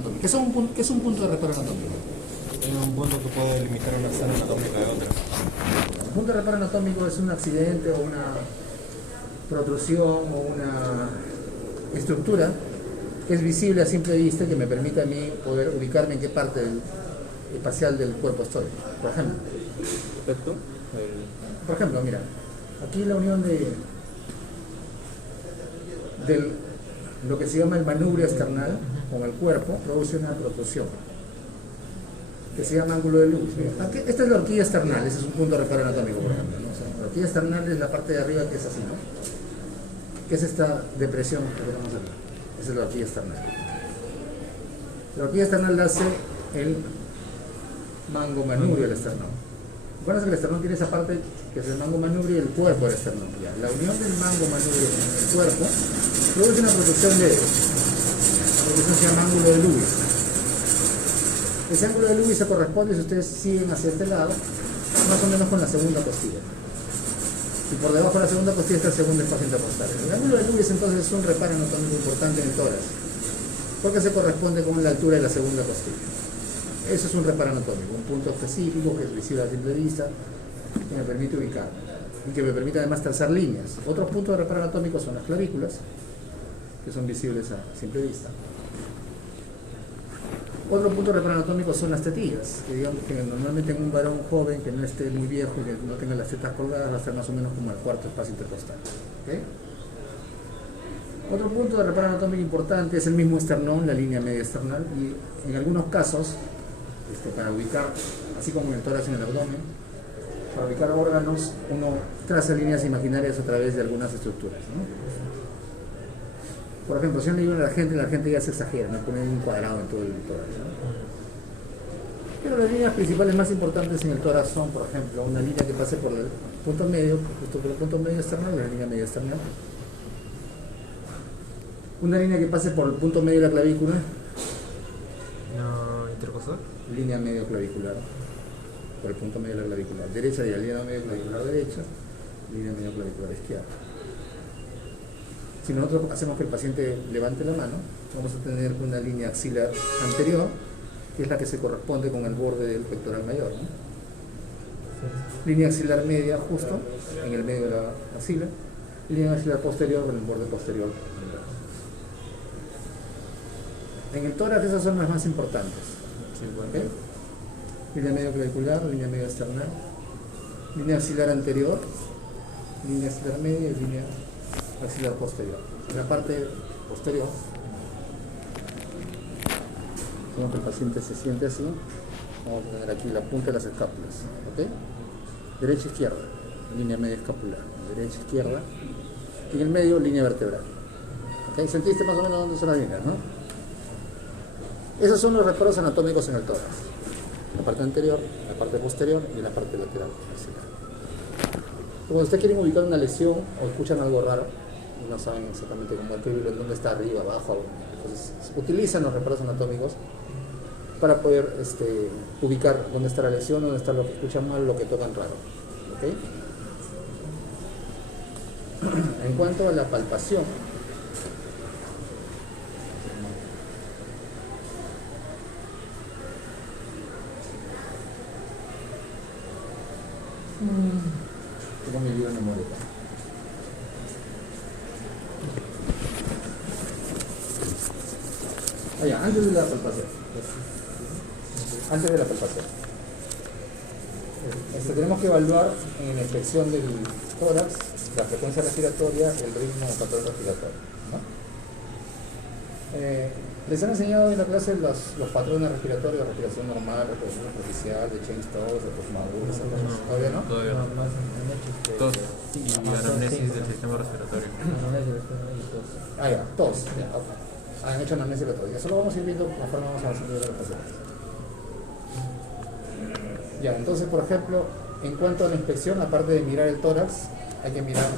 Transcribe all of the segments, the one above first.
anatómico. ¿Qué es un punto de reparo anatómico? Es un punto que puede delimitar una zona anatómica de otra. Un punto de reparo anatómico es un accidente o una protrusión o una estructura que es visible a simple vista y que me permite a mí poder ubicarme en qué parte espacial del cuerpo estoy. Por ejemplo. Perfecto. Por ejemplo, mira, aquí la unión de lo que se llama el manubrio external con el cuerpo produce una protrusión que se llama ángulo de luz. Mira, aquí, esta es la horquilla external, ese es un punto de reparo anatómico, por ejemplo, ¿no? O sea, la horquilla external es la parte de arriba que es así, ¿no? Que es esta depresión que tenemos aquí. Esa es la horquilla external. La horquilla external la hace el mango manubrio del esternón. Acuérdense que el esternón tiene esa parte que es el mango manubrio y el cuerpo del esternón. Ya, la unión del mango manubrio con el cuerpo produce una protrusión leve. La protrusión se llama ángulo de Lewis. Ese ángulo de Lewis se corresponde, si ustedes siguen hacia este lado, más o menos con la segunda costilla. Y por debajo de la segunda costilla está el segundo espacio intercostal. El ángulo de Lewis entonces es un reparo anatómico importante en el tórax, porque se corresponde con la altura de la segunda costilla. Eso es un reparo anatómico, un punto específico que es visible a simple vista, que me permite ubicar y que me permite además trazar líneas. Otros puntos de reparo anatómico son las clavículas, que son visibles a simple vista. Otro punto de reparo anatómico son las tetillas, que digamos que normalmente en un varón joven que no esté muy viejo y que no tenga las tetas colgadas va a estar más o menos como el cuarto espacio intercostal. ¿Okay? Otro punto de reparo anatómico importante es el mismo esternón, la línea media esternal, y en algunos casos, para ubicar, así como en el tórax y en el abdomen, para ubicar órganos, uno traza líneas imaginarias a través de algunas estructuras, ¿no? Por ejemplo, si uno le digo a la gente ya se exagera, me pone un cuadrado en todo el tórax, ¿no? Pero las líneas principales más importantes en el tórax son, por ejemplo, una línea que pase por el punto medio, justo por el punto medio externo, la línea media externa. Una línea que pase por el punto medio de la clavícula. ¿No intercostal? Línea medio clavicular. Por el punto medio de la clavícula derecha y la línea medio clavicular derecha, línea medio clavicular izquierda. Si nosotros hacemos que el paciente levante la mano, vamos a tener una línea axilar anterior, que es la que se corresponde con el borde del pectoral mayor, ¿no? Línea axilar media justo en el medio de la axila, línea axilar posterior con el borde posterior. En el tórax esas son las más importantes. ¿Okay? Línea medio clavicular, línea medio external, línea axilar anterior, línea axilar media y línea axilar posterior. En la parte posterior, como que el paciente se siente así, vamos a tener aquí la punta de las escápulas. ¿Okay? Derecha izquierda, línea media escapular, derecha izquierda, y en el medio línea vertebral. ¿Okay? ¿Sentiste más o menos dónde son las líneas, no? Esos son los reparos anatómicos en el tórax. La parte anterior, la parte posterior y la parte lateral. Cuando ustedes quieren ubicar una lesión o escuchan algo raro y no saben exactamente cómo escribirlo, dónde está, arriba, abajo, entonces utilizan los reparos anatómicos para poder ubicar dónde está la lesión, dónde está lo que escuchan mal, lo que tocan raro. ¿Okay? En cuanto a la palpación, tengo mi libro en memoria. Antes de la palpación. Antes de la palpación. Tenemos que evaluar en la inspección del tórax la frecuencia respiratoria, el ritmo del patrón respiratorio, ¿no? Les han enseñado en la clase los patrones respiratorios, respiración normal, respiración superficial, de Cheyne-Stokes, de Kussmaul, esas cosas. ¿Todavía no? Todavía no. Tos y anamnesis del sistema respiratorio. Ya, tos. Ya, okay. Han hecho anamnesis de tos. Ya solo vamos a ir viendo conforme vamos avanzando de los pacientes. Ya, entonces, por ejemplo, en cuanto a la inspección, aparte de mirar el tórax, hay que mirar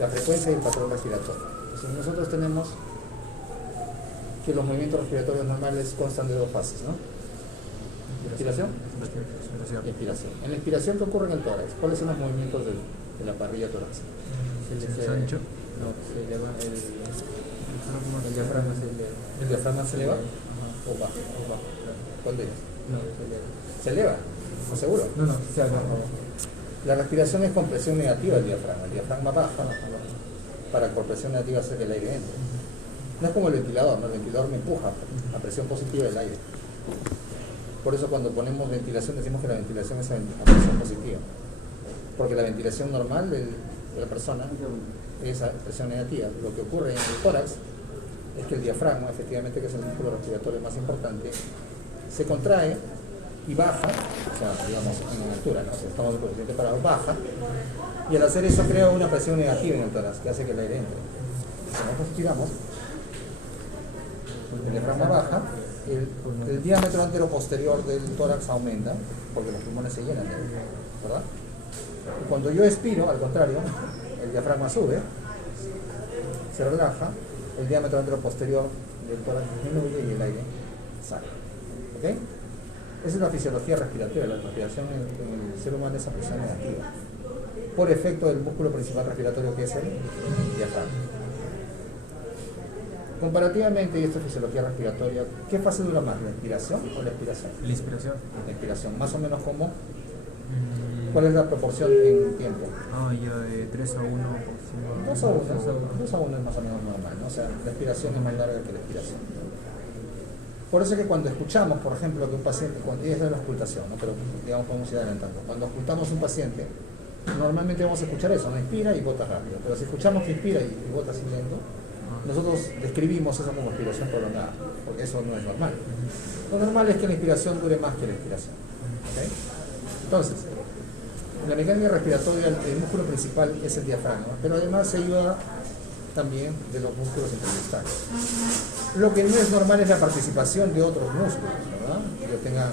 la frecuencia y el patrón respiratorio. Entonces, nosotros tenemos que los movimientos respiratorios normales constan de dos fases, ¿no? Inspiración y expiración. En la inspiración, ¿qué ocurre en el tórax? ¿Cuáles son los movimientos de la parrilla torácica? Se ensancha. No, se eleva el diafragma se eleva. ¿El diafragma se eleva? o baja? ¿Cuál de ellas? No, ¿Se eleva? ¿No seguro? no, se haga. La respiración es con presión negativa del diafragma. El diafragma baja para por presión negativa hacer que el aire entre. No es como el ventilador, ¿no? El ventilador me empuja a presión positiva del aire. Por eso cuando ponemos ventilación decimos que la ventilación es a presión positiva. Porque la ventilación normal de la persona es a presión negativa. Lo que ocurre en el tórax es que el diafragma, efectivamente, que es el músculo respiratorio más importante, se contrae y baja, o sea, digamos, en altura, ¿no? Si estamos en posición parado, baja, y al hacer eso crea una presión negativa en el tórax, que hace que el aire entre. Si nosotros respiramos, el diafragma baja, el diámetro antero-posterior del tórax aumenta, porque los pulmones se llenan de aire, ¿verdad? Y cuando yo expiro, al contrario, el diafragma sube, se relaja, el diámetro antero-posterior del tórax disminuye y el aire sale. ¿Ok? Esa es la fisiología respiratoria. La respiración en el ser humano es a presión negativa, por efecto del músculo principal respiratorio que es el diafragma. Comparativamente, y esta fisiología respiratoria, ¿qué fase dura más? ¿La inspiración o la expiración? La inspiración. La inspiración, más o menos como. ¿Cuál es la proporción en tiempo? Ya de 3 a 1 2 a 1. 2 a 1 es más o menos normal, ¿no? O sea, la expiración es más larga que la expiración. Por eso es que cuando escuchamos, por ejemplo, que un paciente, y esa es la ocultación, ¿no? Pero digamos podemos ir adelantando. Cuando ocultamos un paciente, normalmente vamos a escuchar eso, no inspira y bota rápido. Pero si escuchamos que inspira y bota así lento, nosotros describimos eso como inspiración prolongada, porque eso no es normal. Lo normal es que la inspiración dure más que la expiración. ¿Okay? Entonces, en la mecánica respiratoria el músculo principal es el diafragma, pero además se ayuda también de los músculos interdistales. Lo que no es normal es la participación de otros músculos, ¿verdad? Que yo tenga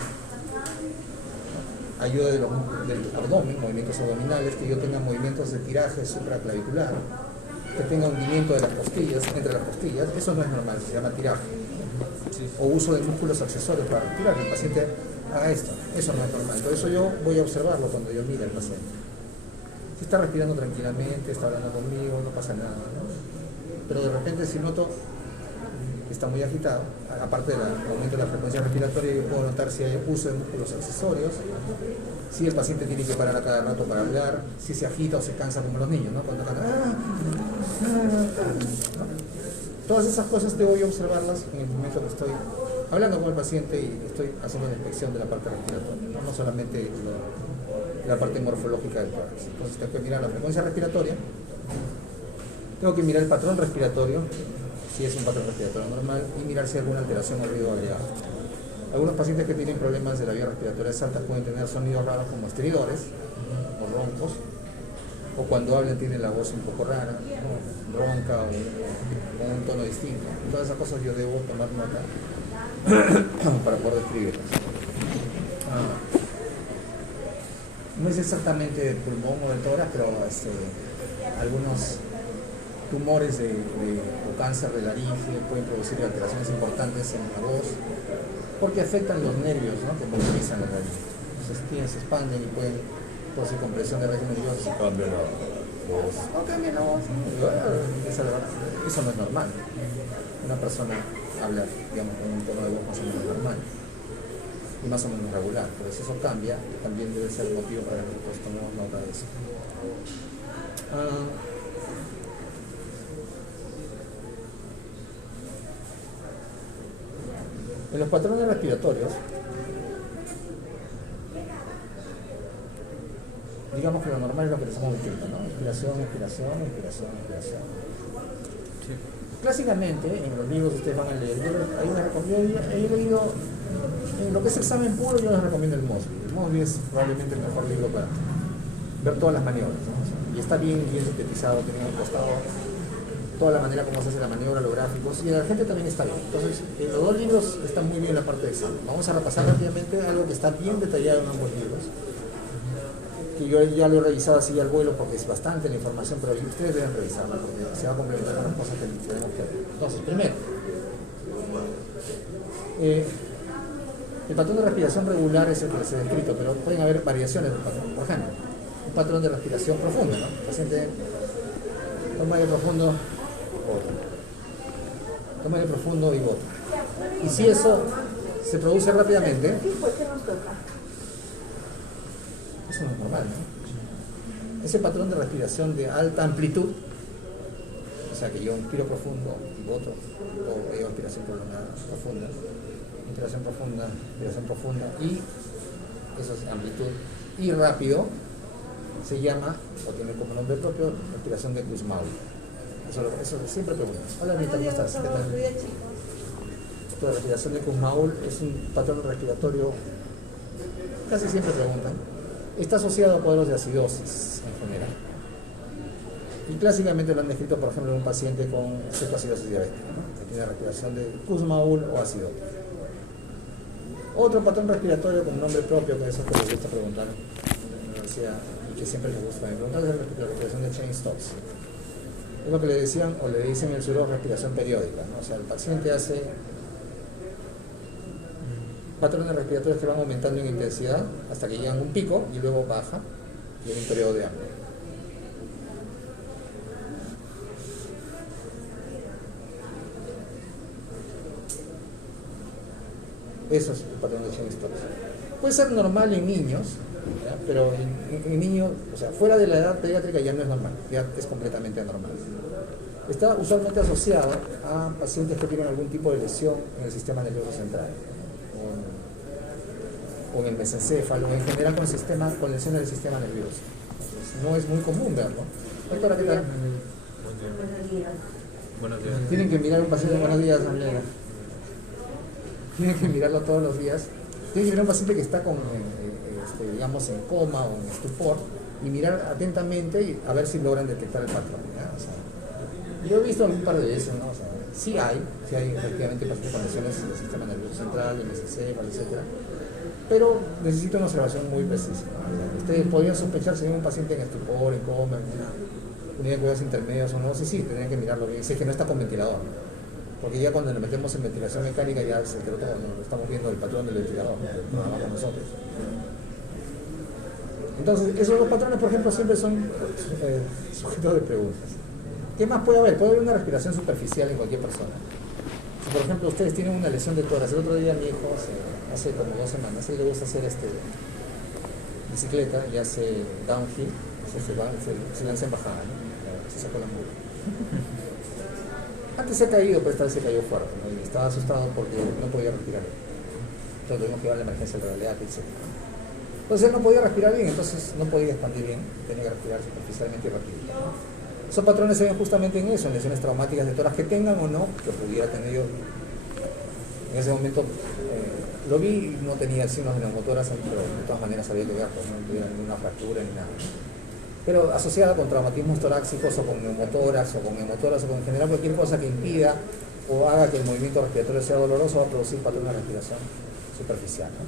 ayuda de del abdomen, movimientos abdominales, que yo tenga movimientos de tiraje supraclavicular, que tenga hundimiento de las costillas, entre las costillas, eso no es normal, se llama tiraje. O uso de músculos accesorios para respirar, que el paciente haga esto, eso no es normal. Por eso yo voy a observarlo cuando yo mire al paciente. Si está respirando tranquilamente, está hablando conmigo, no pasa nada, ¿no? Pero de repente si noto que está muy agitado, aparte del aumento de la frecuencia respiratoria, yo puedo notar si hay uso de músculos accesorios, si el paciente tiene que parar a cada rato para hablar, si se agita o se cansa como los niños, ¿no? Cuando cantan, ¿no? Todas esas cosas debo yo observarlas en el momento que estoy hablando con el paciente y estoy haciendo la inspección de la parte respiratoria, no solamente la parte morfológica del tórax. Entonces tengo que mirar la frecuencia respiratoria, tengo que mirar el patrón respiratorio, si es un patrón respiratorio normal, y mirar si hay alguna alteración o ruido agregado. Algunos pacientes que tienen problemas de la vía respiratoria alta pueden tener sonidos raros como estridores o roncos, o cuando hablan tienen la voz un poco rara, ¿no? Ronca o con un tono distinto. Todas esas cosas yo debo tomar nota para poder describirlas. No es exactamente del pulmón o del tórax, pero algunos tumores o cáncer de laringe pueden producir alteraciones importantes en la voz, porque afectan los nervios, ¿no? Que movilizan la laringe. Se expanden y pueden producir compresión de redes nerviosas y cambian la voz. No cambien la voz. Eso no es normal. Una persona habla, digamos, con un tono de voz más o menos normal y más o menos regular, pero si eso cambia, también debe ser motivo para que nosotros tomemos nota de eso. En los patrones respiratorios, digamos que lo normal es lo que estamos diciendo, ¿no? Inspiración, expiración, inspiración, expiración. Sí. Clásicamente, en los libros ustedes van a leer, yo he leído, en lo que es examen puro, yo les recomiendo el Mosby. El Mosby es probablemente el mejor libro para ver todas las maniobras, ¿no? Y está bien sintetizado, tiene un costado toda la manera como se hace la maniobra, los gráficos, y la gente también está bien. Entonces, en los dos libros están muy bien la parte de examen. Vamos a repasar rápidamente algo que está bien detallado en ambos libros, que yo ya lo he revisado así al vuelo porque es bastante la información, pero ustedes deben revisarla porque se va a complementar con las cosas que tenemos que ver. Entonces, primero, el patrón de respiración regular es el que se ha descrito, pero pueden haber variaciones del patrón. Por ejemplo, un patrón de respiración profunda, ¿no? El paciente toma aire profundo, bota. Toma aire profundo y bota. Y si eso se produce rápidamente. Sí, ¿por qué nos toca? Eso no es normal, ¿no? Ese patrón de respiración de alta amplitud, o sea que yo inspiro profundo y boto, o digo inspiración prolongada, profunda, inspiración profunda, y eso es amplitud, y rápido, se llama, o tiene como nombre propio, respiración de Kussmaul. Eso siempre pregunto. Hola, Anita, ¿cómo estás? ¿Qué tal? La respiración de Kussmaul es un patrón respiratorio, casi siempre preguntan, está asociado a cuadros de acidosis en general. Y clásicamente lo han descrito, por ejemplo, en un paciente con cetoacidosis diabética, ¿no? Que tiene respiración de Kussmaul o acidosis. Otro patrón respiratorio con nombre propio, que es eso que les gusta preguntar en la universidad y que siempre les gusta preguntar, es la respiración de Cheyne-Stokes. Es lo que le decían o le dicen en el suelo respiración periódica, ¿no? O sea, el paciente hace patrones respiratorios que van aumentando en intensidad hasta que llegan a un pico y luego baja y hay un periodo de hambre. Eso es el patrón de Cheyne-Stokes. Puede ser normal en niños, ¿ya? Pero en niños, o sea, fuera de la edad pediátrica ya no es normal, ya es completamente anormal. Está usualmente asociado a pacientes que tienen algún tipo de lesión en el sistema nervioso central, o en el mesencéfalo, en general con lesiones del sistema nervioso. Entonces, no es muy común verlo. Doctora, ¿qué tal? Buenos días. Tienen que mirar un paciente, buenos días, amiga. Tienen que mirarlo todos los días. Tienen que mirar a un paciente que está con, digamos, en coma o en estupor y mirar atentamente y a ver si logran detectar el patrón, ¿ya? O sea, yo he visto un par de veces, ¿no? O sea, sí hay efectivamente pacientes con lesiones del sistema nervioso central, del mesencéfalo, etc. Pero necesita una observación muy precisa, ¿no? O sea, ustedes podrían sospechar si hay un paciente en estupor, en coma, en una unidad de cuidados intermedios o no, sí, tendrían que mirarlo bien, si es que no está con ventilador, ¿no? Porque ya cuando le metemos en ventilación mecánica ya se enteró todo, ¿no? Estamos viendo el patrón del ventilador, no vamos nosotros. Entonces, esos dos patrones, por ejemplo, siempre son sujetos de preguntas. ¿Qué más puede haber? Puede haber una respiración superficial en cualquier persona. Si, por ejemplo, ustedes tienen una lesión de tórax, el otro día mi hijo, hace como 2 semanas, él le gusta hacer bicicleta y hace downhill, se lanza en bajada, ¿no? Se sacó la mula. Antes se ha caído, pero esta vez se cayó fuerte, ¿no? Y estaba asustado porque no podía respirar. Entonces tuvimos que llevar a la emergencia de realidad, etc. Entonces él no podía respirar bien, entonces no podía expandir bien, tenía que respirar superficialmente y rápido. Esos patrones se ven justamente en eso, en lesiones traumáticas de tórax que tengan o no, que pudiera tener yo. En ese momento lo vi y no tenía signos de neumotórax, pero de todas maneras había que ver, pues no tuviera ninguna fractura ni nada. Pero asociada con traumatismos torácicos o con neumotórax o con hemotórax o con en general cualquier cosa que impida o haga que el movimiento respiratorio sea doloroso, va a producir patrón de respiración superficial, ¿no?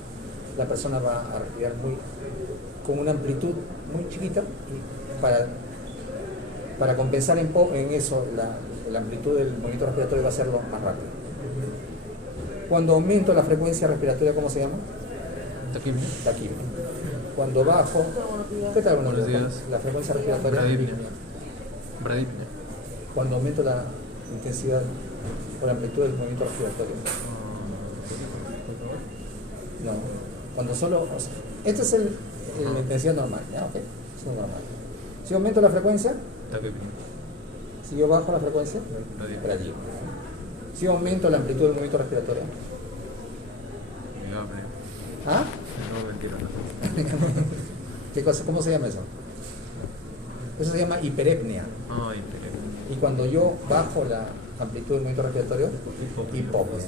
La persona va a respirar con una amplitud muy chiquita y para compensar en eso la amplitud del movimiento respiratorio va a hacerlo más rápido. Cuando aumento la frecuencia respiratoria, ¿cómo se llama? Taquimia. Taquimia. Cuando bajo, ¿qué tal? Buenos días. La frecuencia respiratoria. Bradipnia. Cuando aumento la intensidad o la amplitud del movimiento respiratorio. No. Cuando solo, o sea, esta es la intensidad normal, ¿ya? Ok, es normal. Si aumento la frecuencia, Taquipnia. si yo bajo la frecuencia, bradipnia. Si aumento la amplitud del movimiento respiratorio. ¿Ah? No, mentira. ¿Qué cosa? ¿Cómo se llama eso? Eso se llama hiperepnia. Ah, hiperepnia. Y cuando yo bajo la amplitud del movimiento respiratorio, hipopnia.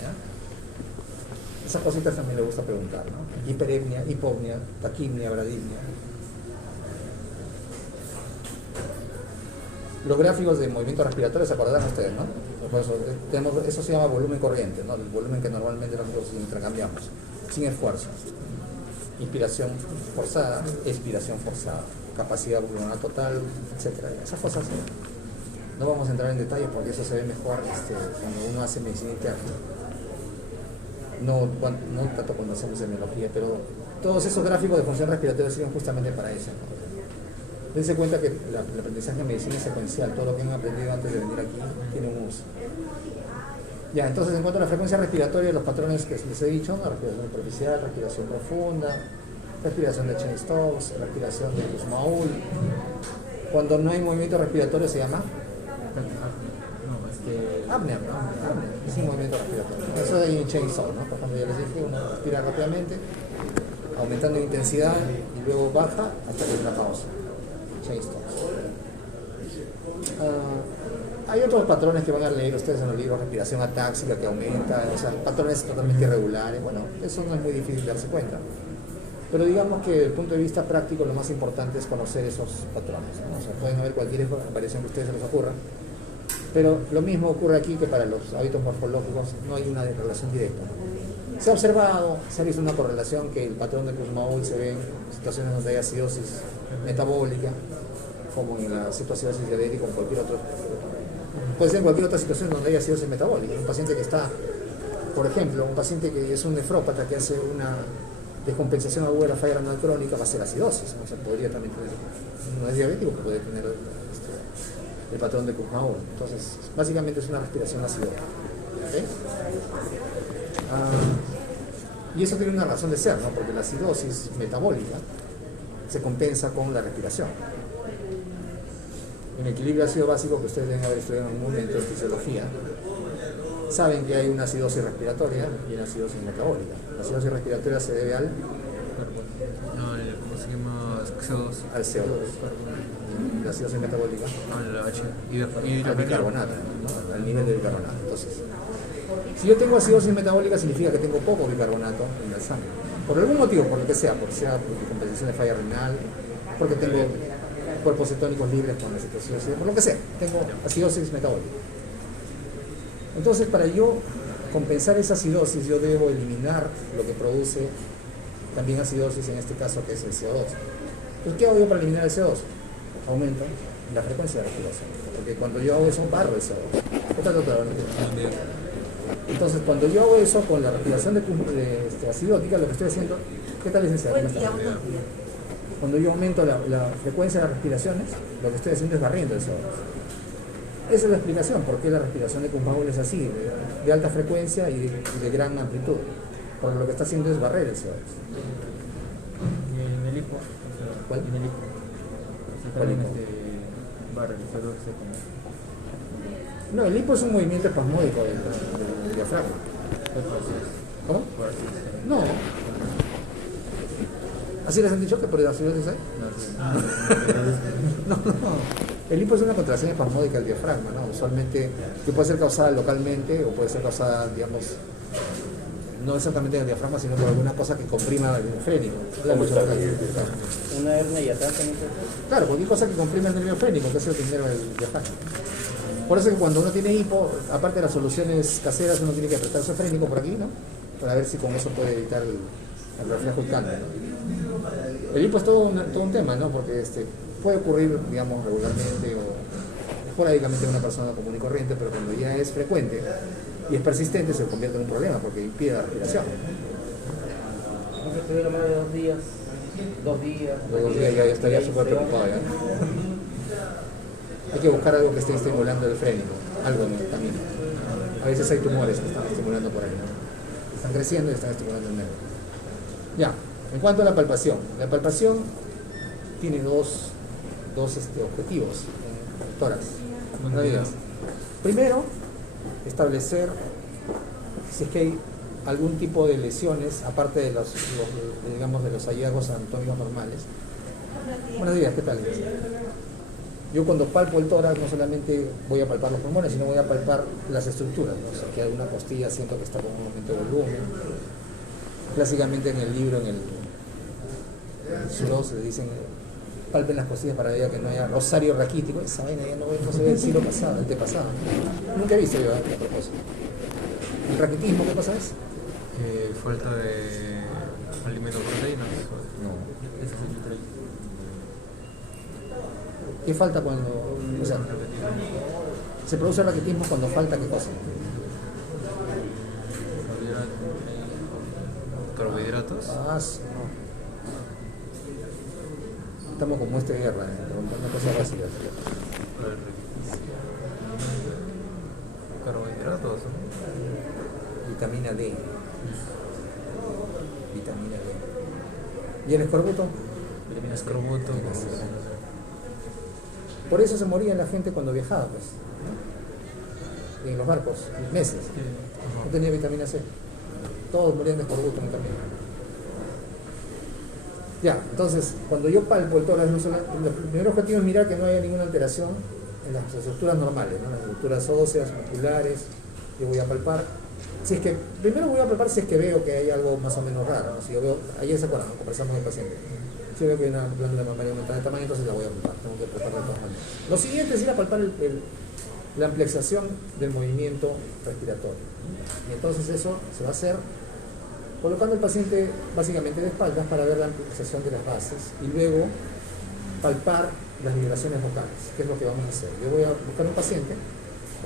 ¿Ya? Esas cositas también le gusta preguntar, ¿no? Hiperepnia, hipopnia, taquimia, bradipnia. Los gráficos de movimiento respiratorio se acordarán ustedes, ¿no? Por eso, eso se llama volumen corriente, ¿no? El volumen que normalmente nosotros intercambiamos, sin esfuerzo. Inspiración forzada, expiración forzada, capacidad pulmonar total, etc. Esas cosas no vamos a entrar en detalle porque eso se ve mejor cuando uno hace medicina interna. No tanto cuando hacemos semiología, pero todos esos gráficos de función respiratoria sirven justamente para eso, ¿no? Dense cuenta que el aprendizaje de medicina es secuencial, todo lo que han aprendido antes de venir aquí tiene un uso. Ya, entonces en cuanto a la frecuencia respiratoria, los patrones que les he dicho, ¿no? Respiración superficial, respiración profunda, respiración de Cheyne-Stokes, respiración de Kussmaul. Cuando no hay movimiento respiratorio se llama apnea, ¿no? Apnea, es un movimiento respiratorio. Eso de ahí en Cheyne-Stokes, ¿no? Por ejemplo, ya les dije, uno respira rápidamente, aumentando en intensidad y luego baja hasta que es una pausa. Cheyne-Stokes. Hay otros patrones que van a leer ustedes en los libros, respiración atáxica que aumenta, o sea, patrones totalmente irregulares. Bueno, eso no es muy difícil darse cuenta. Pero digamos que desde el punto de vista práctico lo más importante es conocer esos patrones, ¿no? O sea, pueden haber cualquier variación que a ustedes se les ocurra, pero lo mismo ocurre aquí que para los hábitos morfológicos, no hay una relación directa. Se ha observado, se ha visto una correlación que el patrón de Kussmaul se ve en situaciones donde hay acidosis metabólica, como en la cetoacidosis diabética o en cualquier otro. Puede ser en cualquier otra situación donde hay acidosis metabólica. Un paciente que está, por ejemplo, un paciente que es un nefrópata que hace una descompensación aguda de la falla renal crónica va a ser acidosis, ¿no? O sea, podría también tener, no es diabético, pero puede tener el patrón de Kussmaul. Entonces, básicamente es una respiración acidótica. ¿Okay? Y eso tiene una razón de ser, ¿no? Porque la acidosis metabólica se compensa con la respiración. En equilibrio ácido básico, que ustedes deben haber estudiado en algún momento en fisiología, saben que hay una acidosis respiratoria y una acidosis metabólica. La acidosis respiratoria se debe al ¿cómo se llama? CO2. Al CO2. La acidosis metabólica al bicarbonato, ¿no? Al nivel de bicarbonato. Entonces, si yo tengo acidosis metabólica significa que tengo poco bicarbonato en la sangre. Por algún motivo, por lo que sea, por compensación de falla renal, porque tengo cuerpos cetónicos libres con la cetoacidosis, por lo que sea, tengo acidosis metabólica. Entonces, para yo compensar esa acidosis, yo debo eliminar lo que produce también acidosis, en este caso, que es el CO2. Entonces, ¿qué hago yo para eliminar el CO2? Aumento la frecuencia de respiración, porque cuando yo hago eso, barro el CO2. ¿Qué tal, doctor? Entonces, cuando yo hago eso con la respiración acidótica, lo que estoy haciendo, ¿qué tal, licenciado? Buen día, buenos días. Cuando yo aumento la frecuencia de las respiraciones, lo que estoy haciendo es barriendo el CO2. Esa es la explicación por qué la respiración de Kussmaul es así, de alta frecuencia y de gran amplitud. Porque lo que está haciendo es barrer el CO2. ¿Y en el hipo? ¿Cuál? En el hipo. ¿Cuál hipo? Barra, el CO2 se come. No, el hipo es un movimiento espasmódico del diafragma. ¿Cómo? No. ¿Así les han dicho que por el acidosis hay? No. El hipo es una contracción espasmódica del diafragma, ¿no? Usualmente, que puede ser causada localmente o puede ser causada, digamos, no exactamente del diafragma, sino por alguna cosa que comprima el frénico. ¿Una hernia y atrás también? Claro, cualquier cosa que comprime el nervio frénico, que es el primero del diafragma. Por eso que cuando uno tiene hipo, aparte de las soluciones caseras, uno tiene que apretar su frénico por aquí, ¿no? Para ver si con eso puede evitar el reflejo y cambio, ¿no? El hipo es todo un tema, ¿no? Porque puede ocurrir, digamos, regularmente o esporádicamente en una persona común y corriente, pero cuando ya es frecuente y es persistente se convierte en un problema porque impide la respiración. No se tuviera más de 2 días. 2 días. Luego ya estaría súper preocupado ya. Hay que buscar algo que esté estimulando el frénico, algo en el camino. A veces hay tumores que están estimulando por ahí, ¿no? Están creciendo y están estimulando el nervio. Ya, en cuanto a la palpación tiene dos objetivos en el tórax. No digas. Primero, establecer si es que hay algún tipo de lesiones, aparte de los hallazgos anatómicos normales. Buenos días, ¿qué tal? Yo cuando palpo el tórax no solamente voy a palpar los pulmones, sino voy a palpar las estructuras, ¿no? O sea, que alguna costilla siento que está con un aumento de volumen. Clásicamente en el libro, en el Suros, le dicen palpen las costillas para ver que no haya rosario raquítico. Esa vaina ya no se ve el siglo pasado, el pasado. Nunca he visto yo a propósito. ¿El raquitismo qué pasa es? Falta de alimento-proteínas. No. ¿Qué falta cuando...? O sea, se produce raquitismo cuando falta qué cosa? Carbohidratos. No. Estamos como guerra, una cosa básica. Carbohidratos, ¿no? Vitamina D. Vitamina D. ¿Y el escorbuto? Escorbuto. Por eso se moría la gente cuando viajaba, pues, ¿no? En los barcos, meses. No tenía vitamina C. Todos morían de escorbuto en el camino. Ya, entonces, cuando yo palpo el tórax, el primer objetivo es mirar que no haya ninguna alteración en las estructuras normales, ¿no? Las estructuras óseas, musculares, que voy a palpar. Si es que, primero voy a palpar si es que veo que hay algo más o menos raro, ¿no? Si yo veo, ayer se acuerdan, conversamos con el paciente. Si yo veo que hay una glándula mamaria aumentada de tamaño, entonces la voy a palpar, tengo que palpar de todas maneras. Lo siguiente es ir a palpar la ampliación del movimiento respiratorio. Y entonces eso se va a hacer colocando al paciente básicamente de espaldas para ver la ampliación de las bases y luego palpar las vibraciones vocales, que es lo que vamos a hacer. Yo voy a buscar un paciente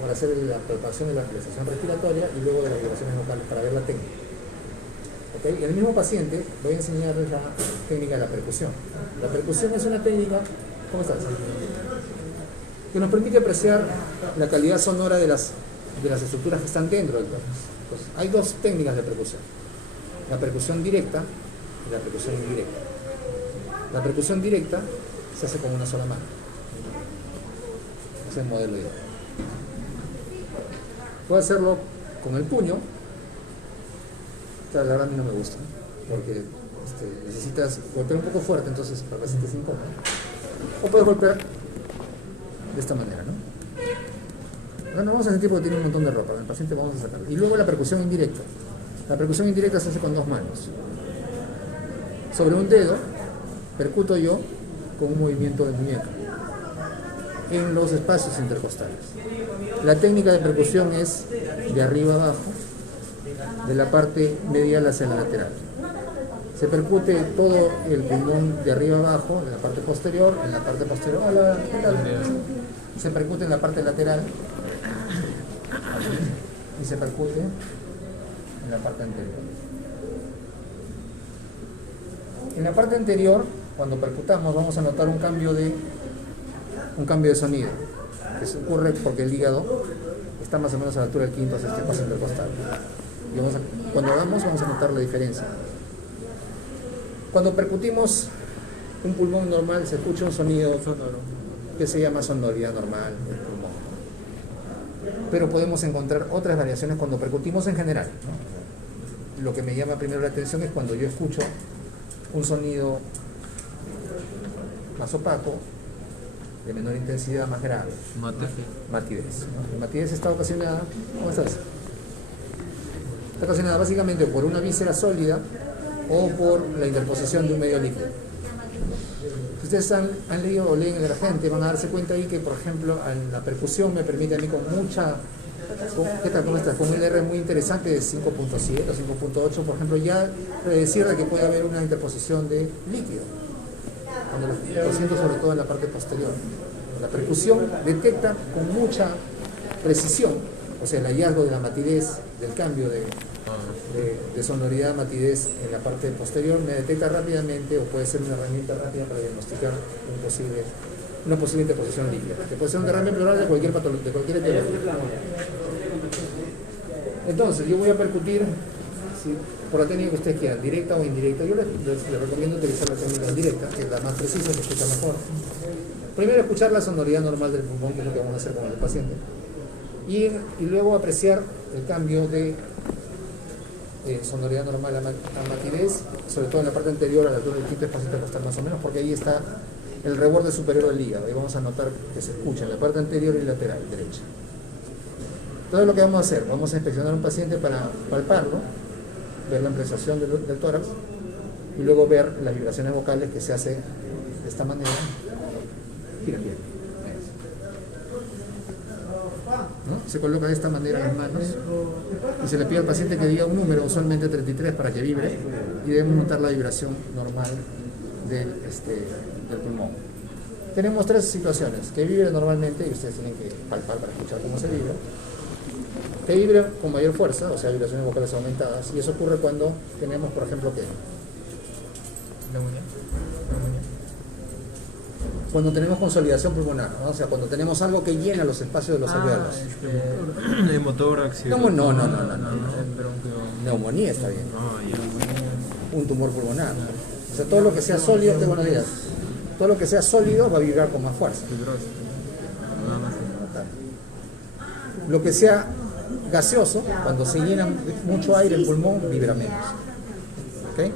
para hacer la palpación de la ampliación respiratoria y luego de las vibraciones vocales para ver la técnica. ¿Okay? Y al mismo paciente voy a enseñarles la técnica de la percusión. La percusión es una técnica, ¿cómo estás? Que nos permite apreciar la calidad sonora de las estructuras que están dentro del tórax. Entonces, hay dos técnicas de percusión: la percusión directa y la percusión indirecta. La percusión directa se hace con una sola mano. Ese es el modelo ideal. Puedo hacerlo con el puño. La verdad a mí no me gusta, porque necesitas golpear un poco fuerte, entonces para que se te incómodo. O puedes golpear de esta manera, ¿no? Bueno, vamos a sentir porque tiene un montón de ropa. El paciente vamos a sacarlo. Y luego la percusión indirecta. La percusión indirecta se hace con dos manos. Sobre un dedo percuto yo con un movimiento de muñeca en los espacios intercostales. La técnica de percusión es de arriba abajo, de la parte medial hacia la lateral. Se percute todo el pulmón de arriba abajo, en la parte posterior, en la parte posterior. Hola, ¿qué tal? Se percute en la parte lateral y se percute en la parte anterior. En la parte anterior, cuando percutamos, vamos a notar un cambio de sonido, que se ocurre porque el hígado está más o menos a la altura del quinto sexto espacio intercostal. Y cuando vamos a notar la diferencia. Cuando percutimos un pulmón normal, se escucha un sonido sonoro que se llama sonoridad normal del pulmón. Pero podemos encontrar otras variaciones cuando percutimos en general, ¿no? Lo que me llama primero la atención es cuando yo escucho un sonido más opaco, de menor intensidad, más grave. Matidez. La matidez está ocasionada, ¿cómo estás? Está ocasionada básicamente por una víscera sólida o por la interposición de un medio líquido. Si ustedes han leído o leen en la gente, van a darse cuenta ahí que, por ejemplo, la percusión me permite a mí con mucha... ¿Qué tal? ¿Cómo estás? Con un R muy interesante de 5.7 o 5.8, por ejemplo, ya predecir de que puede haber una interposición de líquido. Cuando lo siento sobre todo en la parte posterior. La percusión detecta con mucha precisión, o sea, el hallazgo de la matidez, del cambio de sonoridad matidez en la parte posterior, me detecta rápidamente, o puede ser una herramienta rápida para diagnosticar una posible interposición líquida, que puede ser un derrame pleural de cualquier patología, de cualquier etiología. Entonces, yo voy a percutir por la técnica que ustedes quieran, directa o indirecta. Yo les recomiendo utilizar la técnica indirecta, que es la más precisa, se escucha mejor. Primero, escuchar la sonoridad normal del pulmón, que es lo que vamos a hacer con el paciente, y luego apreciar el cambio de sonoridad normal a matidez, sobre todo en la parte anterior, a la altura del quinto espacio intercostal más o menos, porque ahí está el reborde superior del hígado, y vamos a notar que se escucha en la parte anterior y lateral derecha. Entonces, lo que vamos a hacer, vamos a inspeccionar a un paciente para palparlo, ver la ampliación del tórax, y luego ver las vibraciones vocales, que se hace de esta manera. Gira bien. ¿No? Se coloca de esta manera las manos y se le pide al paciente que diga un número, usualmente 33, para que vibre, y debemos notar la vibración normal del pulmón. Tenemos tres situaciones: que vibre normalmente, y ustedes tienen que palpar para escuchar cómo se vibra; que vibre con mayor fuerza, o sea, vibraciones vocales aumentadas, y eso ocurre cuando tenemos, por ejemplo, que Cuando tenemos consolidación pulmonar, ¿no? O sea, cuando tenemos algo que llena los espacios de los alveolos. Hemotórax. No. Bronquio. Neumonía está bien. Ya. Un tumor pulmonar. O sea, todo lo que sea sólido, tengo buenos días. Todo lo que sea sólido va a vibrar con más fuerza. Nada más. Lo que sea gaseoso, cuando se llena mucho aire el pulmón, vibra menos. ¿Ok?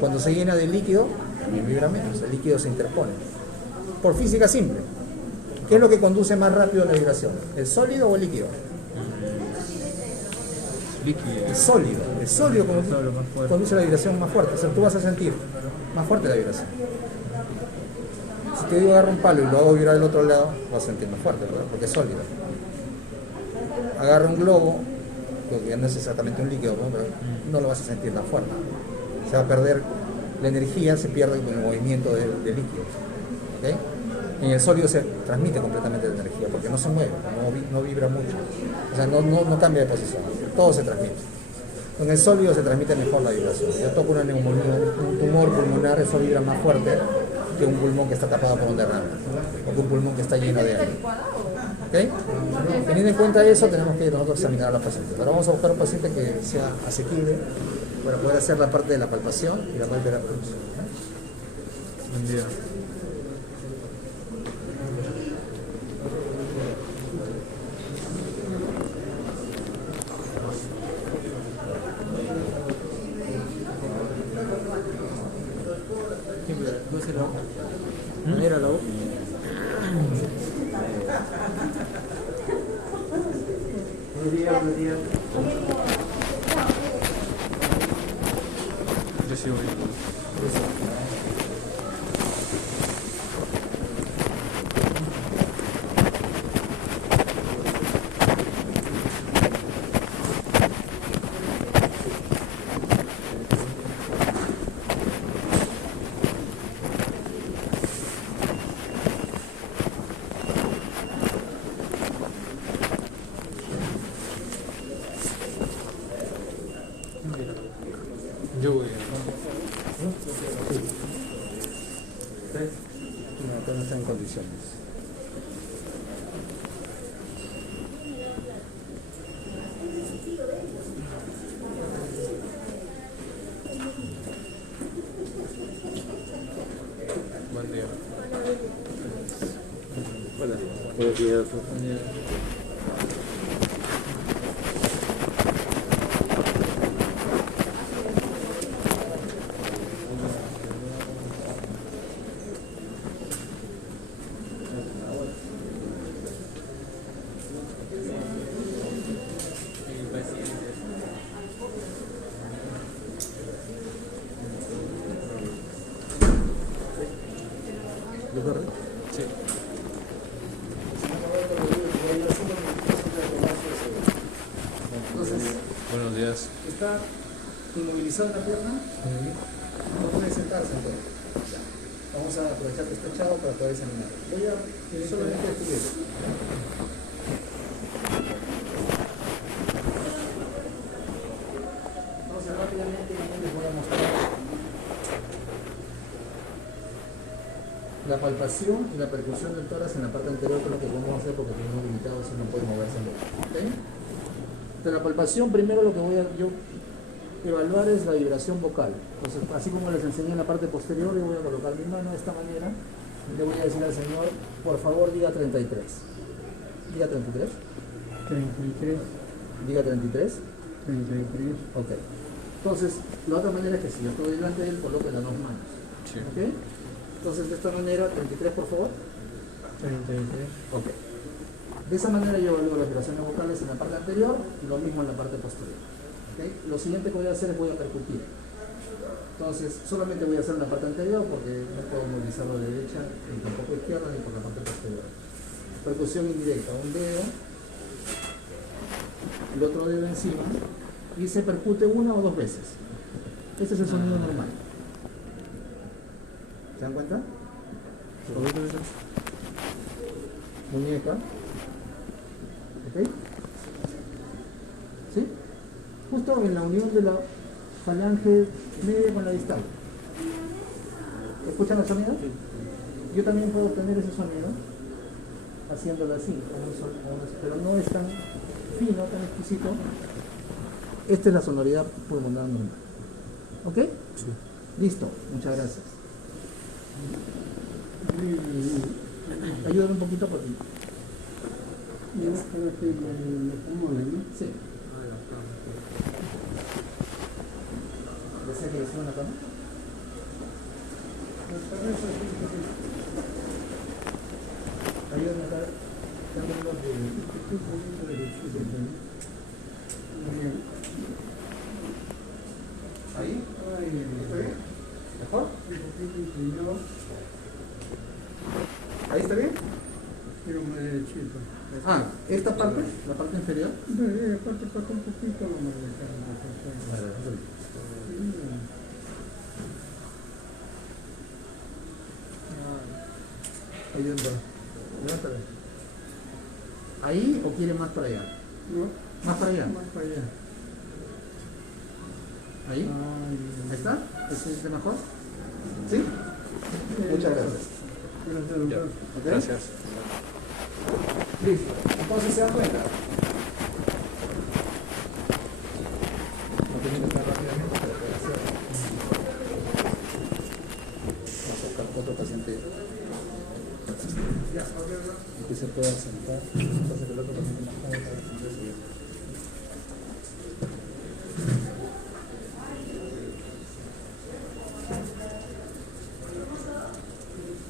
Cuando se llena de líquido, también vibra menos. El líquido se interpone. Por física simple. ¿Qué es lo que conduce más rápido la vibración? ¿El sólido o el líquido? Líquido. El sólido como conduce la vibración más fuerte. O sea, tú vas a sentir más fuerte la vibración. Si te digo agarra un palo y lo hago vibrar del otro lado, vas a sentir más fuerte, ¿verdad? Porque es sólido. Agarra un globo, que no es exactamente un líquido, ¿no? Pero no lo vas a sentir tan fuerte. Se va a perder, la energía se pierde con el movimiento de líquido. ¿Okay? En el sólido se transmite completamente la energía, porque no se mueve, no vibra mucho. O sea, no cambia de posición, todo se transmite. En el sólido se transmite mejor la vibración. Yo toco una neumonía, un tumor pulmonar, eso vibra más fuerte que un pulmón que está tapado por un derrame, o que un pulmón que está lleno de aire. ¿Okay? Teniendo en cuenta eso, tenemos que nosotros examinar a los pacientes. Ahora vamos a buscar un paciente que sea asequible para poder hacer la parte de la palpación y la parte de la producción. Buen día. No es el ojo. ¿No era la ojo? Yo sigo vivo. Yo voy. No, acá no está en condiciones. Buen día. Hola. Buenos días. Sí. Entonces, Buenos días. está inmovilizada la pierna, no puede sentarse entonces. Ya. Vamos a aprovechar que está echado para poder examinar. Voy a solamente escribir. Entonces rápidamente les voy a mostrar la palpación y la percusión del tórax en la parte anterior, que es lo que podemos hacer porque tenemos limitados y no puede moverse mucho. ¿Okay? De la palpación, primero lo que voy a yo evaluar es la vibración vocal. Entonces, así como les enseñé en la parte posterior, yo voy a colocar mi mano de esta manera y le voy a decir al señor, por favor, diga 33. Diga 33. 33. Diga 33. 33. Ok. Entonces, la otra manera es que si yo estoy delante de él, coloque las dos manos. Sí. ¿Ok? Entonces, de esta manera, 33 por favor. 33. Ok. De esa manera yo evalúo las vibraciones vocales en la parte anterior y lo mismo en la parte posterior. ¿Okay? Lo siguiente que voy a hacer es voy a percutir. Entonces, solamente voy a hacer en la parte anterior porque no puedo movilizarlo de derecha, ni tampoco izquierda, ni por la parte posterior. Percusión indirecta, un dedo, el otro dedo encima, y se percute una o dos veces. Este es el sonido normal. ¿Se dan cuenta? Muñeca. ¿Ok? ¿Sí? Justo en la unión de la falange media con la distal. ¿Escuchan el sonido? Yo también puedo obtener ese sonido haciéndolo así, pero no es tan fino, tan exquisito. Esta es la sonoridad pulmonar normal. ¿Ok? Sí. Listo, muchas gracias. Ayúdame un poquito por ti. Sí. ¿Desea que le suba una cama? Ayúdame acá. Ahí. ¿Está bien? ¿Mejor? ¿Ahí está bien? Ah, ¿esta parte? ¿La parte inferior? La parte pasa un poquito lo más Ahí dentro. Levántale. ¿Ahí o quiere más para allá? No, ¿Más para allá? más para allá. ¿Ahí? ¿Ahí está? ¿Se siente mejor? ¿Sí? Muchas gracias. Gracias, doctor. ¿Ok? Gracias. Listo. Entonces se dan cuenta. No tiene que estar rápidamente, pero puede hacer. Vamos a buscar otro paciente. Y que se pueda sentar. Entonces que el otro paciente más joven para sentarse.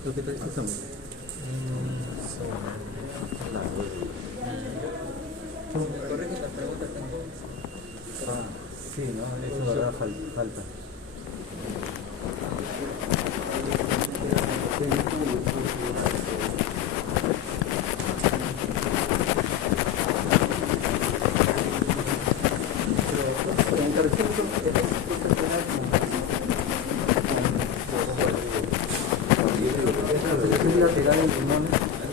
¿Lo que te escuchamos? Corrige la pregunta, tengo. Sí, ¿no? Eso hará falta. Pero en carretera es lateral en pulmones,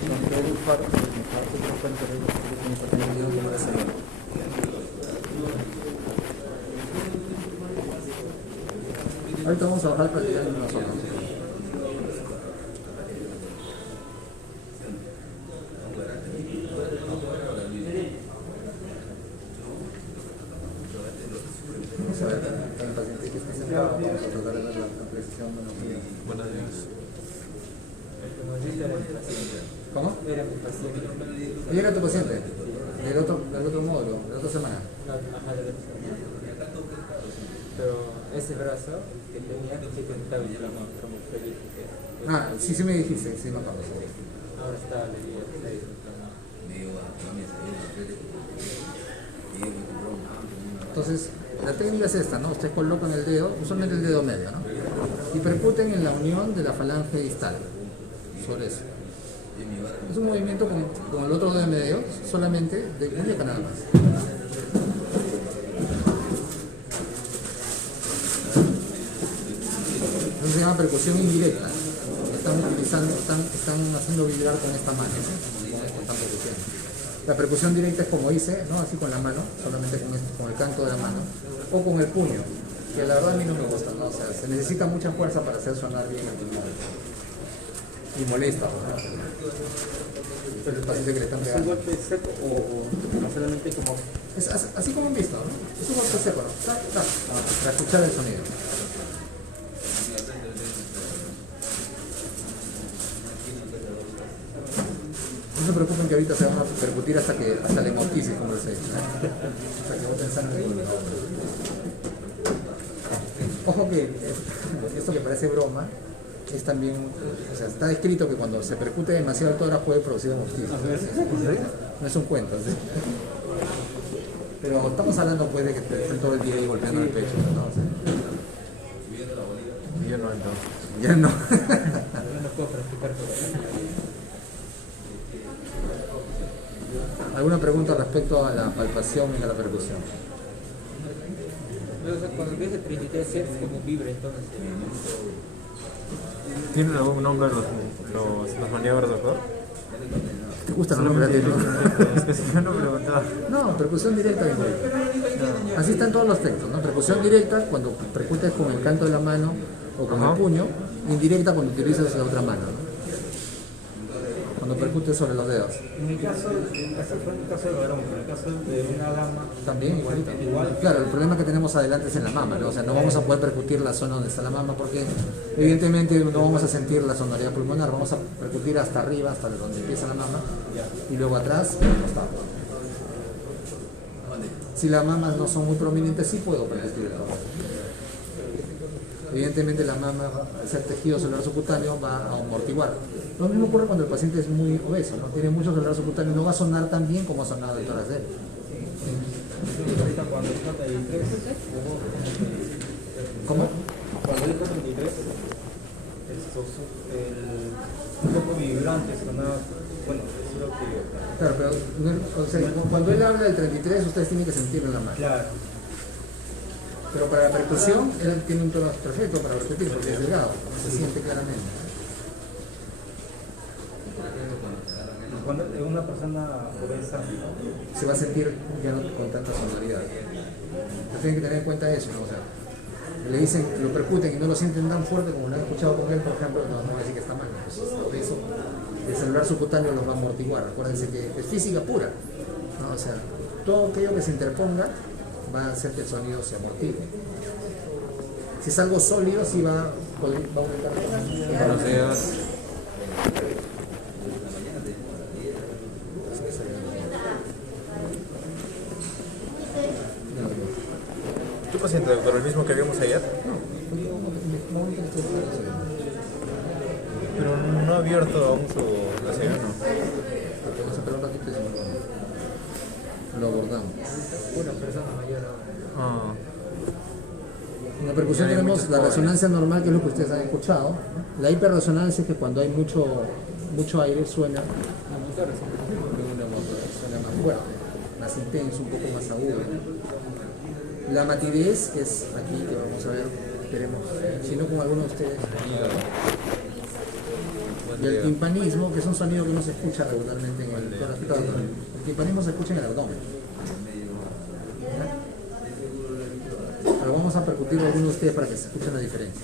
donde hay un faro, ahorita vamos a bajar para tirar en una zona. Vamos a ver, hay un paciente que está sentado, vamos a tratar de ver la precisión de la opinión. Buenos días. ¿Cómo? Era mi paciente. ¿Y era tu paciente? Del otro módulo, de la otra semana. Ajá, de la pero ese brazo que tenía sí que estaba inflamado, tromboflebitis. Ah, sí me dijiste, sí me acuerdo. Ahora está inflamado. Entonces, la técnica es esta, ¿no? Ustedes colocan el dedo, usualmente el dedo medio, ¿no? Y percuten en la unión de la falange distal, sobre eso. Es un movimiento con el otro dedo medio, solamente de muñeca nada más. Eso se llama percusión indirecta. Están haciendo vibrar con esta mano, ¿no? Están percutiendo. La percusión directa es como hice, ¿no? Así con la mano, solamente con el canto de la mano, o con el puño, que la verdad a mí no me gusta, ¿no? O sea, se necesita mucha fuerza para hacer sonar bien el pulmón. Y molesta, ¿no? Pero el paciente que le están ¿Es un pegando. golpe seco o solamente como Es así como han visto, ¿no? Es un golpe seco, ¿no? Para escuchar el sonido. No se preocupen que ahorita se van a percutir hasta la hemoptisis, como les he dicho, ¿eh? Hasta que boten sangre. Ojo que esto que parece broma es también, o sea, está escrito que cuando se percute demasiado el tórax puede producir hemoptisis. No es un cuento, ¿sí? Pero estamos hablando pues de que te estén todo el día ahí golpeando el pecho, ¿no? O sea, Yo no entonces. ya no. no puedo practicar todo? ¿Alguna pregunta respecto a la palpación y a la percusión? O sea, cuando ves el 33 Hz como vibra entonces. ¿Tienen algún nombre los maniobras, doctor? ¿Te gusta el nombre de Es que si yo no preguntaba. No, percusión directa. Así están todos los textos, ¿no? Percusión directa cuando percutes con el canto de la mano o con Ajá. el puño, indirecta cuando utilizas la otra mano, ¿no? cuando percute sobre los dedos. En el caso, ese fue en el caso del varón, en el caso de una dama, También igualito. igual. Claro, el problema que tenemos adelante es en la mama, ¿no? O sea, no vamos a poder percutir la zona donde está la mama porque evidentemente no vamos a sentir la sonoridad pulmonar, vamos a percutir hasta arriba, hasta donde empieza la mama, y luego atrás y al costado. Si las mamas no son muy prominentes, sí puedo percutir todo. Evidentemente la mama, al ser tejido celular subcutáneo, va a amortiguar. Lo mismo ocurre cuando el paciente es muy obeso, ¿no? Tiene mucho celular subcutáneo, no va a sonar tan bien como ha sonado el tórax de él. Ahorita cuando dijo 33, ¿Cómo? cuando dijo 33, un poco vibrante, sonaba, bueno, eso es lo que... Claro, pero o sea, cuando él habla del 33, ustedes tienen que sentirlo en la mano. Claro. Pero para la percusión, él tiene un tono perfecto para repetir, porque es delgado, se siente claramente. Cuando una persona obesa, Se va a sentir ya no con tanta sonoridad. Entonces tienen que tener en cuenta eso, ¿no? O sea, le dicen, lo percuten y no lo sienten tan fuerte como lo han escuchado con él, por ejemplo, no va a decir que está mal, pues eso, el celular subcutáneo los va a amortiguar. Acuérdense que es física pura, ¿no? O sea, todo aquello que se interponga va a hacer que el sonido se amortigue. Si es algo sólido, sí va a aumentar más. Buenos días. ¿Tu paciente, doctor, el mismo que vimos ayer? Pero no ha abierto aún su desayuno. Porque vamos a esperar un ratito y lo abordamos. Una persona mayor ahora. Ah, En la percusión Ya hay tenemos muchos la jóvenes. resonancia normal, que es lo que ustedes han escuchado. La hiperresonancia es que cuando hay mucho aire suena de una motor, suena más fuerte, más intenso, un poco más agudo. La matidez, que es aquí, que vamos a ver, esperemos, si no con alguno de ustedes. Y el timpanismo, que es un sonido que no se escucha regularmente en el tórax. El timpanismo se escucha en el abdomen. Pero vamos a percutir a algunos de ustedes para que se escuchen la diferencia.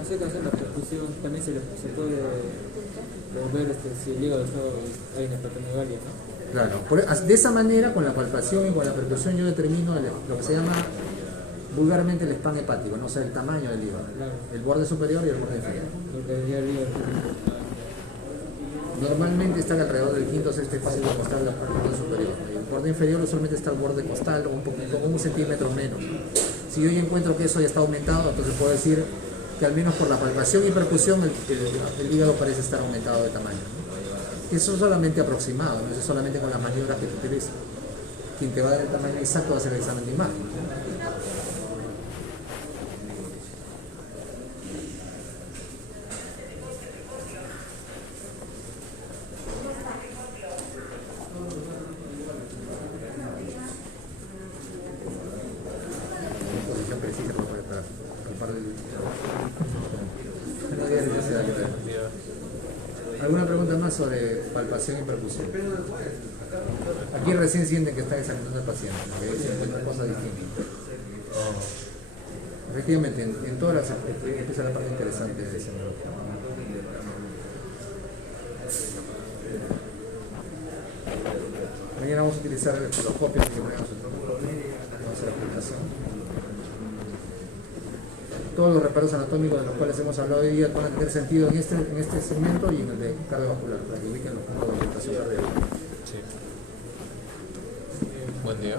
Acerca de la percusión, también se puede ver si el hígado hay una hepatomegalia, ¿no? Claro, de esa manera, con la palpación y con la percusión, yo determino lo que se llama vulgarmente el spam hepático, ¿no? O sea, el tamaño del hígado, Claro. el borde superior y el borde inferior. Porque ya el hígado Normalmente está alrededor del quinto o sexto espacio costal del borde superior. El borde inferior usualmente está al borde costal o un poquito, un centímetro menos. Si yo ya encuentro que eso ya está aumentado, entonces puedo decir que al menos por la palpación y percusión el hígado parece estar aumentado de tamaño, ¿no? Eso es solamente aproximado, no es solamente con las maniobras que tú utilizas. Quien te va a dar el tamaño exacto va a hacer el examen de imagen. Posición precisa para palpar el... Buenos días, licenciada. ¿Alguna pregunta más sobre palpación y percusión? Aquí recién sienten que están examinando al paciente, que se encuentran cosas distintas. Efectivamente, en todas las empieza la parte interesante de ese modelo. Mañana vamos a utilizar el fotocopio que tenemos nosotros. Vamos a hacer la aplicación. Todos los reparos anatómicos de los cuales hemos hablado hoy día van a tener sentido en este segmento y en el de cardiovascular, para que ubiquen los puntos de orientación cardíaca. sí. Buen día.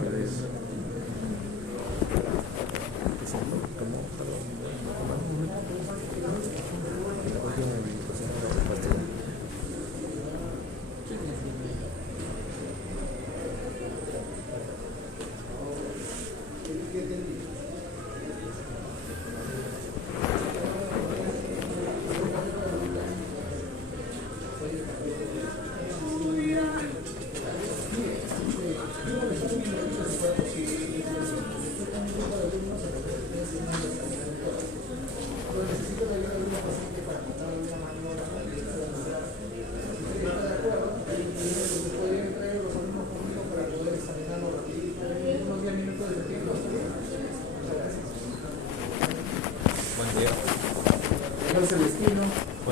Celestino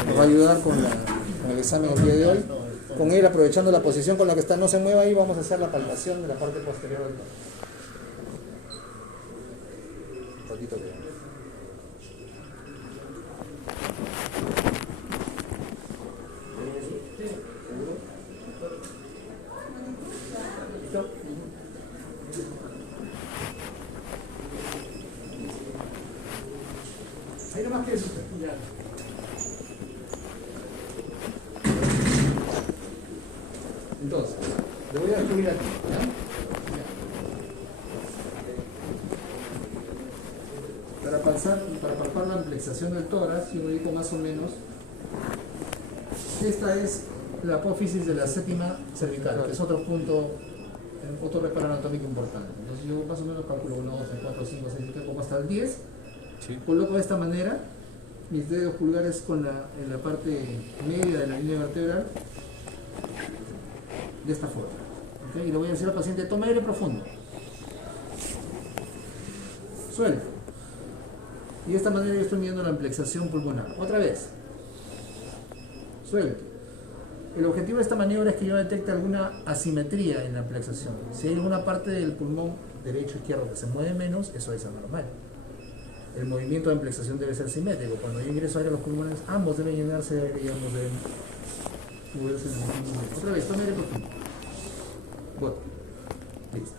nos va a ayudar con el examen el día de hoy. Con él, aprovechando la posición con la que está, no se mueva ahí, vamos a hacer la palpación de la parte posterior del toro. Un poquito de... Ahí nomás que es usted. Ya. Entonces, le voy a escribir aquí, ¿ya? Para palpar la amplexación del tórax, yo me dedico más o menos. Esta es la apófisis de la séptima cervical, que es otro punto, otro reparo anatómico importante. Entonces yo más o menos calculo 1, 2, 3, 4, 5, 6, 7, como hasta el 10. Sí. Coloco de esta manera mis dedos pulgares en la parte media de la línea vertebral, de esta forma. ¿Okay? Y le voy a decir al paciente, toma aire profundo. Suelta. Y de esta manera yo estoy midiendo la amplexación pulmonar. Otra vez. Suelta. El objetivo de esta maniobra es que yo detecte alguna asimetría en la amplexación. Si hay alguna parte del pulmón derecho o izquierdo que se mueve menos, eso es anormal. El movimiento de amplexación debe ser simétrico. Cuando yo ingreso aire a los pulmones, ambos deben llenarse de aire y ambos deben moverse en el mismo momento. Otra vez, toma aire profundo. Bueno, listo.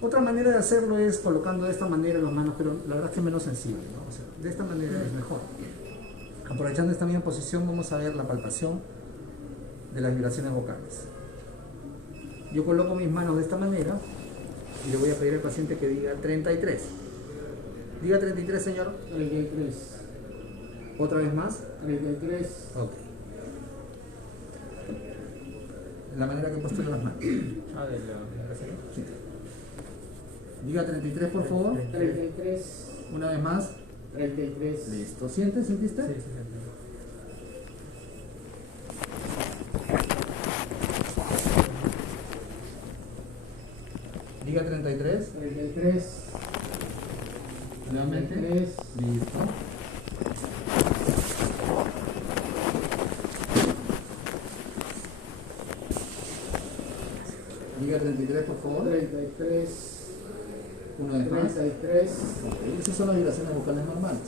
Otra manera de hacerlo es colocando de esta manera las manos, pero la verdad es que es menos sensible, ¿no? O sea, de esta manera es mejor. Aprovechando esta misma posición, vamos a ver la palpación de las vibraciones vocales. Yo coloco mis manos de esta manera y le voy a pedir al paciente que diga 33. Diga 33, señor. 33. Otra vez más. 33. Ok. La manera que postula las manos. Ah, de la Sí. Diga 33, por favor. 33. Una vez más. 33. Listo. ¿Sientes? ¿Sentiste? Sí, sí, sí. Diga 33. 33. Nuevamente. 33. Listo. Diga 33, por favor. 33. Una vez más. 33. Ok, esas son las vibraciones vocales normales.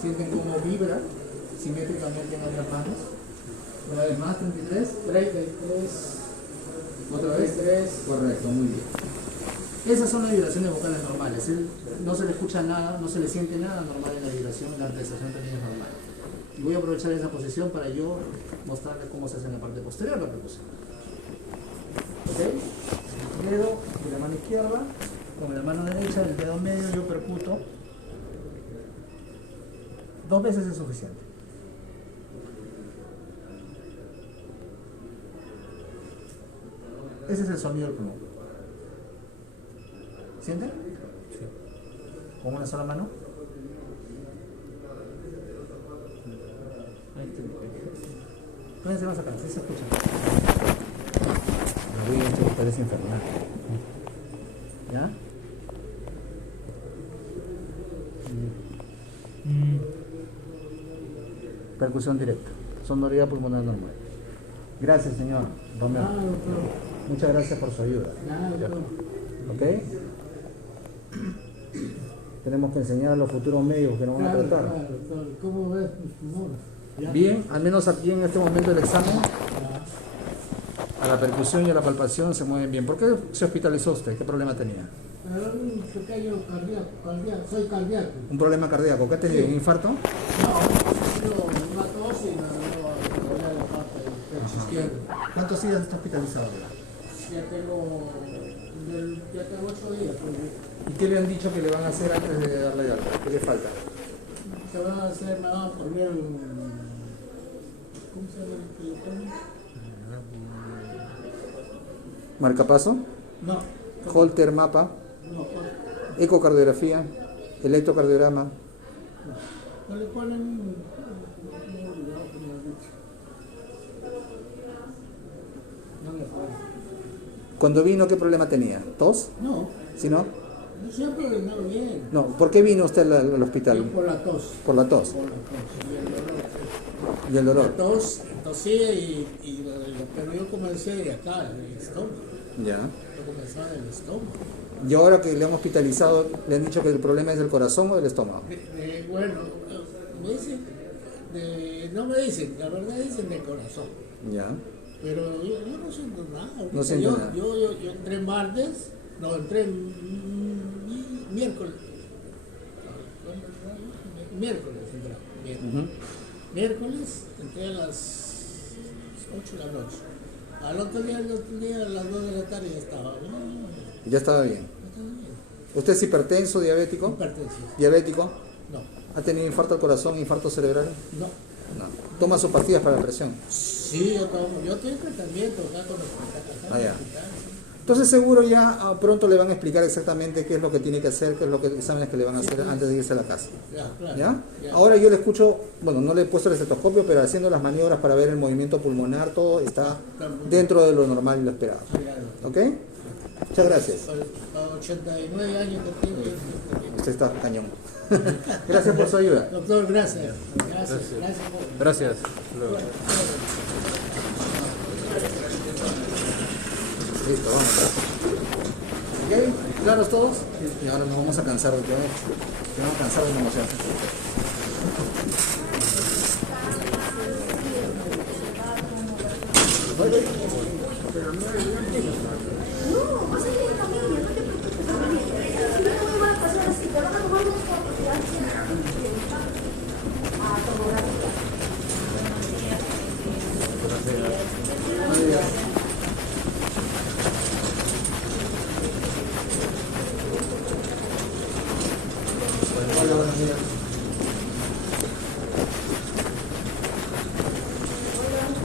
Sienten cómo vibra simétricamente en ambas manos. Una vez más, 33. 33. Otra vez. 33. Correcto, muy bien. Esas son las vibraciones vocales normales. No se le escucha nada, no se le siente nada normal en la vibración, la amplexación también es normal. Y voy a aprovechar esa posición para yo mostrarle cómo se hace en la parte posterior la percusión. ¿Ok? El dedo de la mano izquierda, con la mano derecha, el dedo medio yo percuto. 2 veces es suficiente. Ese es el sonido del pulmón. ¿Sienten? Sí. ¿Con una sola mano? Ahí está. Fíjense más acá, ¿sí se escucha? La ruido esto parece infernal. ¿Ya? Percusión directa. Sonoridad pulmonar normal. Gracias, señor Romero. Nada, doctor. Muchas gracias por su ayuda. Nada, doctor. ¿Ok? Tenemos que enseñar a los futuros médicos que nos van a Claro, tratar. claro, doctor. ¿Cómo ves mis pulmones? Ya. Bien, al menos aquí en este momento del examen, Ya. a la percusión y a la palpación se mueven bien. ¿Por qué se hospitalizó usted? ¿Qué problema tenía? Un pequeño cardíaco, soy cardíaco. Un problema cardíaco. ¿Qué ha tenido? ¿Un infarto? No, una tos y me dio a la parte del pecho izquierdo. ¿Cuántos días está hospitalizado? Ya tengo 8 días. Pues, ¿Y qué le han dicho que le van a hacer antes de darle de alta? ¿Qué le falta? se van a hacer, me van a poner ¿cómo se llama el que lo pone? Marcapaso, No, Holter mapa, no, ecocardiografía, electrocardiograma. no le ponen no le ponen. Cuando vino, ¿qué problema tenía? ¿Tos? No, ¿Sí no? Yo siempre he orinado bien. No, ¿por qué vino usted al Yo hospital? por la tos. Por la tos Por la tos y el dolor. y el dolor. La tos, tosía pero yo comencé de acá, del estómago. Ya. Yo comenzaba del estómago. Y ahora que le han hospitalizado, ¿le han dicho que el problema es del corazón o del estómago? Bueno, me dicen, no me dicen, la verdad dicen de corazón. Ya. Pero yo no siento nada. Ahorita No siento yo, nada. Yo entré martes, no, entré miércoles. Miércoles entré. Ujú. Miércoles entré a las 8 de la noche. Al otro día, a las 2 de la tarde ya estaba. Ya estaba bien. ¿Usted es hipertenso, diabético? Hipertensión. ¿Diabético? No, ¿Ha tenido infarto al corazón, infarto cerebral? no. No. ¿Toma sus pastillas para la presión? Sí, yo tomo. Yo tengo tratamiento acá con el hospital. Ah, ya. Entonces seguro ya pronto le van a explicar exactamente qué es lo que tiene que hacer, qué es lo que exámenes que le van a hacer antes de irse a la casa. Ya, claro. ¿Ya? Ya. Ahora yo le escucho, bueno, no le he puesto el estetoscopio, pero haciendo las maniobras para ver el movimiento pulmonar, todo está dentro de lo normal y lo esperado. ¿Ok? Muchas gracias. Para 89 años que tengo. Usted está cañón. Gracias por su ayuda. Doctor, gracias. Gracias. Gracias. Luego. Listo, vamos. ¿Ok? ¿Claros todos? Y ahora nos vamos a cansar de todo. Nos vamos a cansar de negociar. No, vas a ir en camino, no te preocupes. Si no te voy a pasar así, te van a tomar dos fotos y así. Ah, tomografía. Hola, buenos días.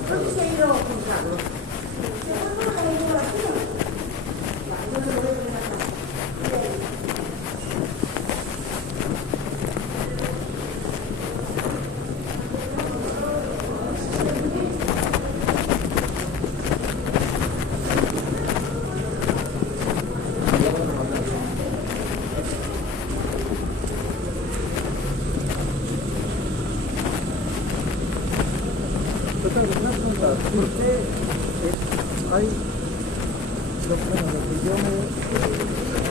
¿Dónde se ha ido Juan Carlos? ¿Se fue con la tomografía? Vale, yo te lo voy a poner acá. Doctor, una pregunta. ¿Usted hay lo que yo me...